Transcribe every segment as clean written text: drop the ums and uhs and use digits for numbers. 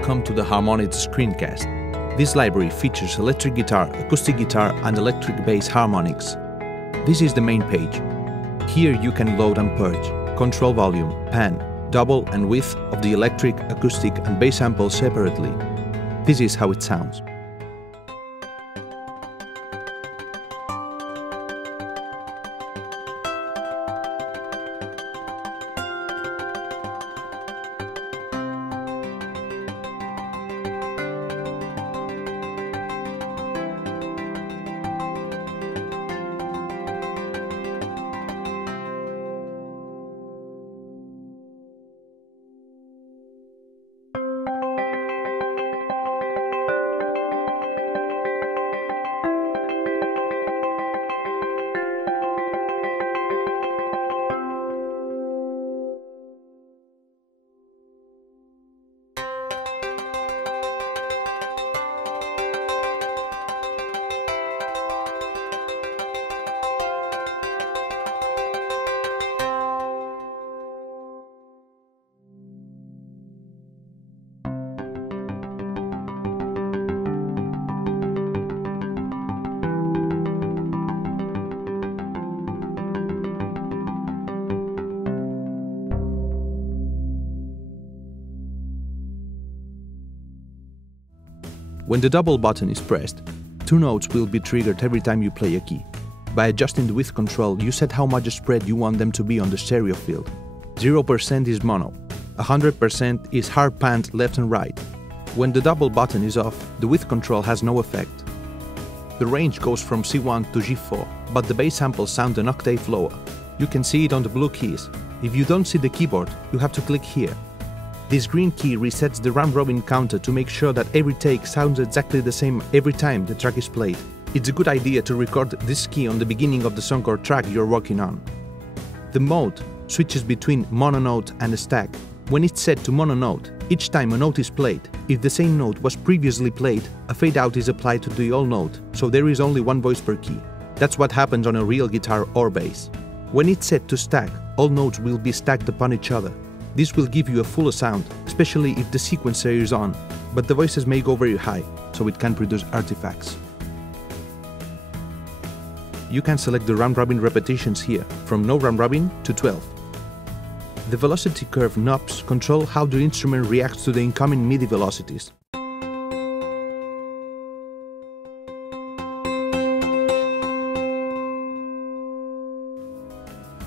Welcome to the Harmonix screencast. This library features electric guitar, acoustic guitar, and electric bass harmonics. This is the main page. Here you can load and purge, control volume, pan, double and width of the electric, acoustic, and bass samples separately. This is how it sounds. When the double button is pressed, two notes will be triggered every time you play a key. By adjusting the width control, you set how much spread you want them to be on the stereo field. 0% is mono, 100% is hard panned left and right. When the double button is off, the width control has no effect. The range goes from C1 to G4, but the bass samples sound an octave lower. You can see it on the blue keys. If you don't see the keyboard, you have to click here. This green key resets the round-robin counter to make sure that every take sounds exactly the same every time the track is played. It's a good idea to record this key on the beginning of the song or track you're working on. The mode switches between mononote and a stack. When it's set to mononote, each time a note is played, if the same note was previously played, a fade-out is applied to the old note, so there is only one voice per key. That's what happens on a real guitar or bass. When it's set to stack, all notes will be stacked upon each other. This will give you a fuller sound, especially if the sequencer is on, but the voices may go very high, so it can produce artifacts. You can select the round-robin repetitions here, from no round-robin to 12. The velocity curve knobs control how the instrument reacts to the incoming MIDI velocities.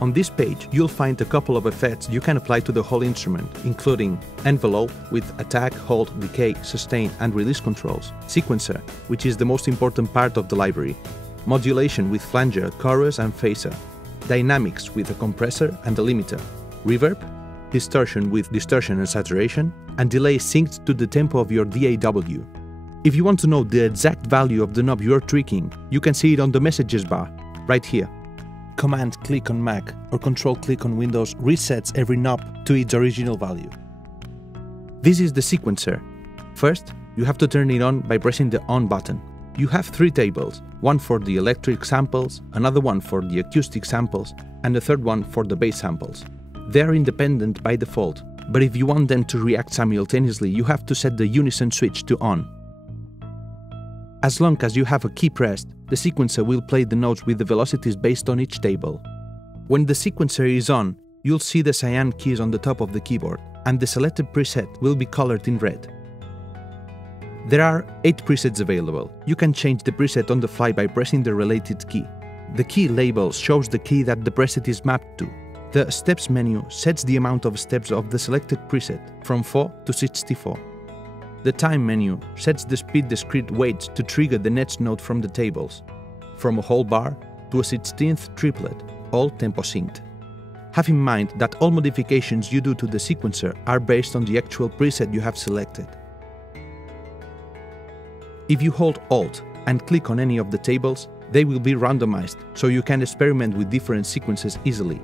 On this page, you'll find a couple of effects you can apply to the whole instrument, including envelope with attack, hold, decay, sustain, and release controls, sequencer, which is the most important part of the library, modulation with flanger, chorus, and phaser, dynamics with a compressor and a limiter, reverb, distortion with distortion and saturation, and delay synced to the tempo of your DAW. If you want to know the exact value of the knob you're tweaking, you can see it on the messages bar, right here. Command-click on Mac or Control-click on Windows resets every knob to its original value. This is the sequencer. First, you have to turn it on by pressing the On button. You have three tables, one for the electric samples, another one for the acoustic samples, and a third one for the bass samples. They are independent by default, but if you want them to react simultaneously, you have to set the unison switch to On. As long as you have a key pressed, the sequencer will play the notes with the velocities based on each table. When the sequencer is on, you'll see the cyan keys on the top of the keyboard, and the selected preset will be colored in red. There are 8 presets available. You can change the preset on the fly by pressing the related key. The key label shows the key that the preset is mapped to. The Steps menu sets the amount of steps of the selected preset, from 4 to 64. The Time menu sets the speed discrete weights to trigger the next note from the tables, from a whole bar to a 16th triplet, all tempo synced. Have in mind that all modifications you do to the sequencer are based on the actual preset you have selected. If you hold Alt and click on any of the tables, they will be randomized, so you can experiment with different sequences easily.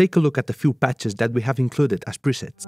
take a look at a few patches that we have included as presets.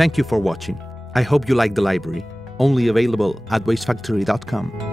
Thank you for watching. I hope you like the library, only available at wastefactory.com.